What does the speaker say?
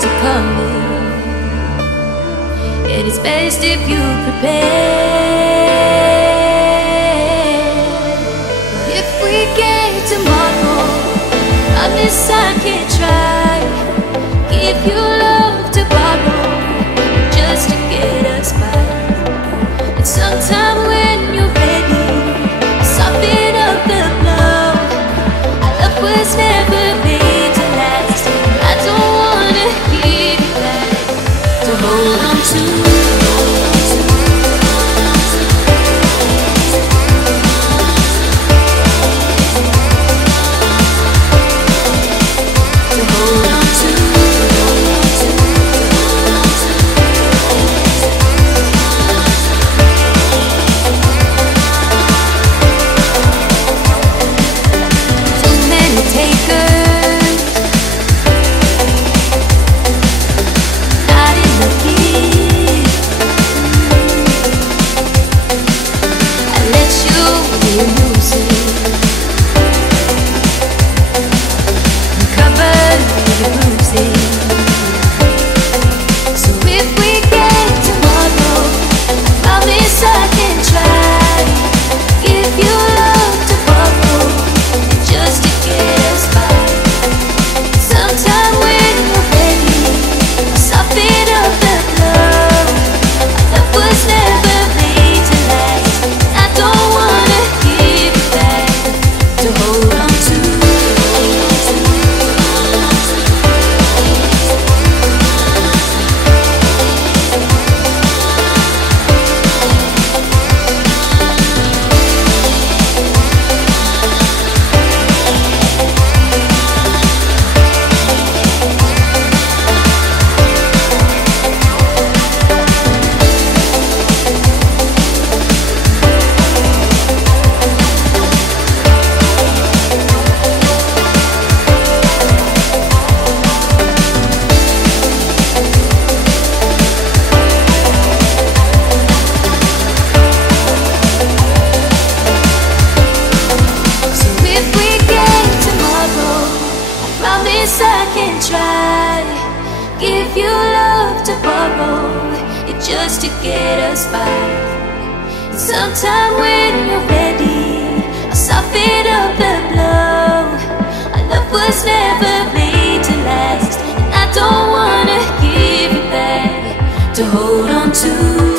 to come. It is best if you prepare. If we get tomorrow, I miss I can try. Give you love to borrow, just to get us by. And sometime when you're ready, soften up the blow. Our love was never made to last. I don't wanna give you that to hold on to. Just to get us by. Sometime when you're ready, I'll soften up the blow. Our love was never made to last, and I don't wanna give you that to hold on to.